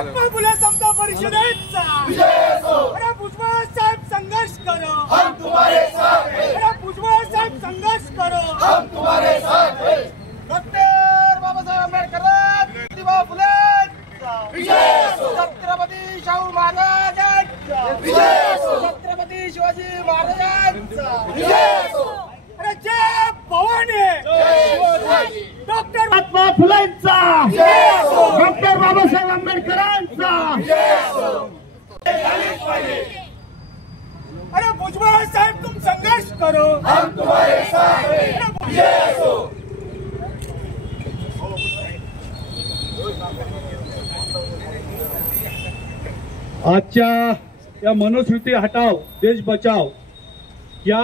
महात्मा फुले समता परिषदेचा अरे भुजबळ साहेब संघर्ष करो, हम तुम्हारे साथ हैं। अरे भुजबळ साहेब संघर्ष करो, हम तुम्हारे साथ हैं। डॉक्टर बाबासाहेब आंबेडकर ज्योतिबा फुलेंचा विजय असो, छत्रपती शाहू महाराजांचा विजय असो, छत्रपती शिवाजी महाराजांचा विजय असो। अरे जय भवानी, डॉक्टर महात्मा फुलेंचा विजय असो, डॉक्टर बाबासाहेब आंबेडकरांचा विजय असो। अरे भुजबळ साहेब तुम संघर्ष करो, हम तुम्हारे साथ हैं। विजय असो। आजच्या या मनुस्मृती हटाव देश बचाव या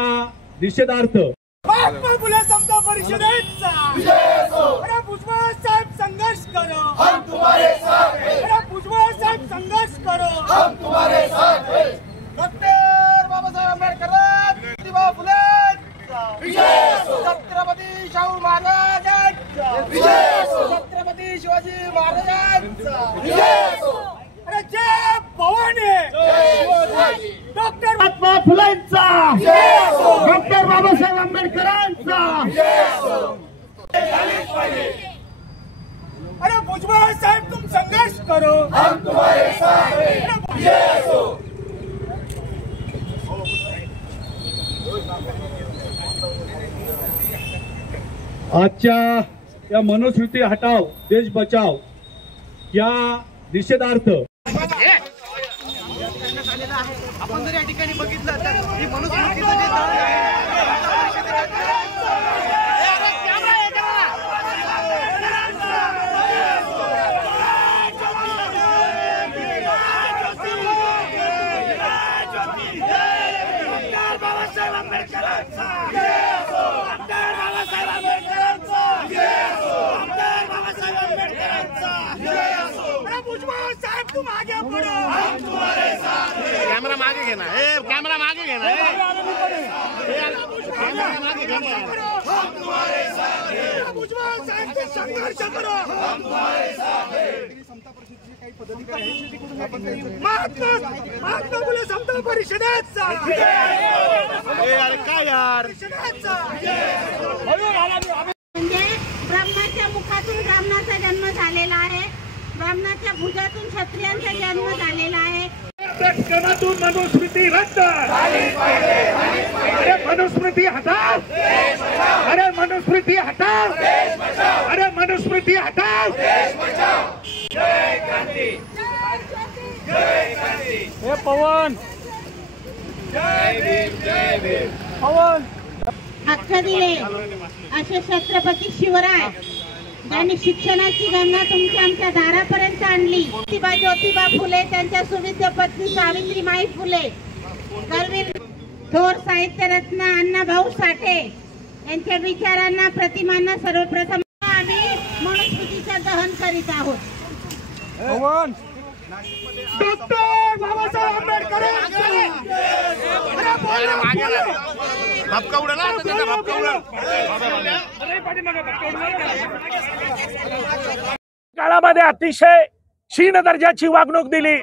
निषेधार्थ महात्मा फुले समता परिषदेचा विजय असो। अरे भुजबळ साहेब संघर्ष करो, हम तुम्हारे साथ हैं। अरे भुजबळ साहेब संघर्ष करो, हम तुम्हारे साथ हैं। डॉक्टर बाबासाहेब आंबेडकर ज्योतिबा फुलेंचा विजय असो, छत्रपती शाहू महाराजांचा विजय असो, छत्रपती शिवाजी महाराजांचा विजय असो। अरे जय भवानी, डॉक्टर महात्मा फुलेंचा विजय असो, डॉक्टर बाबासाहेब आंबेडकरांचा विजय असो। अरे भुजबळ साहेब तुम संघर्ष करो, हम तुम्हारे साथ हैं। विजय असो। आजच्या या मनुस्मृती हटाव देश बचाव या निषेधार्थ आपण जर या ठिकाणी बघितलं तर ही मनुस्मृतीचं जे दळण आहे तुम आगे बढ़ो, हम तुम्हारे साथ हैं। कैमरा आगे घेना है, कैमरा आगे घेना है, कैमरा आगे घेना है। हम तुम्हारे साथ हैं। भुजबळ साहेब से संघर्ष करो, हम तुम्हारे साथ हैं। महात्मा फुले समता परिषदेचा अरे काय यार म्हणजे ब्राह्मणाच्या मुखातून ब्राह्मणाचा जन्म झालेला आहे, ब्राह्मणाच्या भुजातून क्षत्रियांचा जन्म झालेला आहे। अभ्यासक्रमातून मनुस्मृती रद्द, अरे मनुस्मृती हटाव, अरे मनुस्मृती हटाव, अरे मनुस्मृती हटाव। जय क्रांती, जय क्रांती, हे पवन जय भीम, जय भीम। पवन हक्क दिले असे छत्रपती शिवराय ज्यांनी शिक्षणाची गंगा तुमच्या आमच्या दारापर्यंत आणली। ज्योतिबा फुले, त्यांच्या सुविद्य पत्नी सावित्रीबाई फुले, करवीर थोर साहित्यरत्न अण्णाभाऊ साठे यांच्या विचारांना प्रतिमांना सर्वप्रथम आम्ही मनुस्मृतीचं दहन करीत आहोत। पवन डॉक्टर बाबासाहेब आंबेडकर काळामध्ये अतिशय क्षीण दर्जाची वागणूक दिली,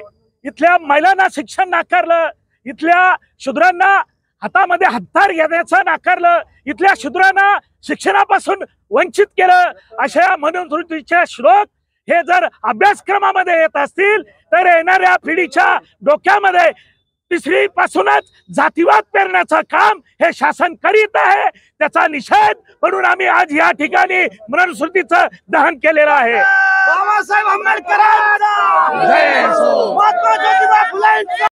इथल्या महिलांना शिक्षण नाकारलं, इथल्या शूद्रांना हातामध्ये हत्यार घेण्याचं नाकारलं, इथल्या शूद्रांना शिक्षणापासून वंचित केलं। अशा मनुस्मृतीचे श्लोक हे जर अभ्यासक्रमामध्ये येत असतील तर येणाऱ्या पिढीच्या डोक्यामध्ये तिसरी पासूनच जातीवाद पेरण्याचं काम हे शासन करीत आहे। त्याचा निषेध म्हणून आम्ही आज या ठिकाणी मनुस्मृतीचं दहन केलेलं आहे। बाबासाहेब आंबेडकरांचा, जय असो, महात्मा ज्योतिबा फुलेंचा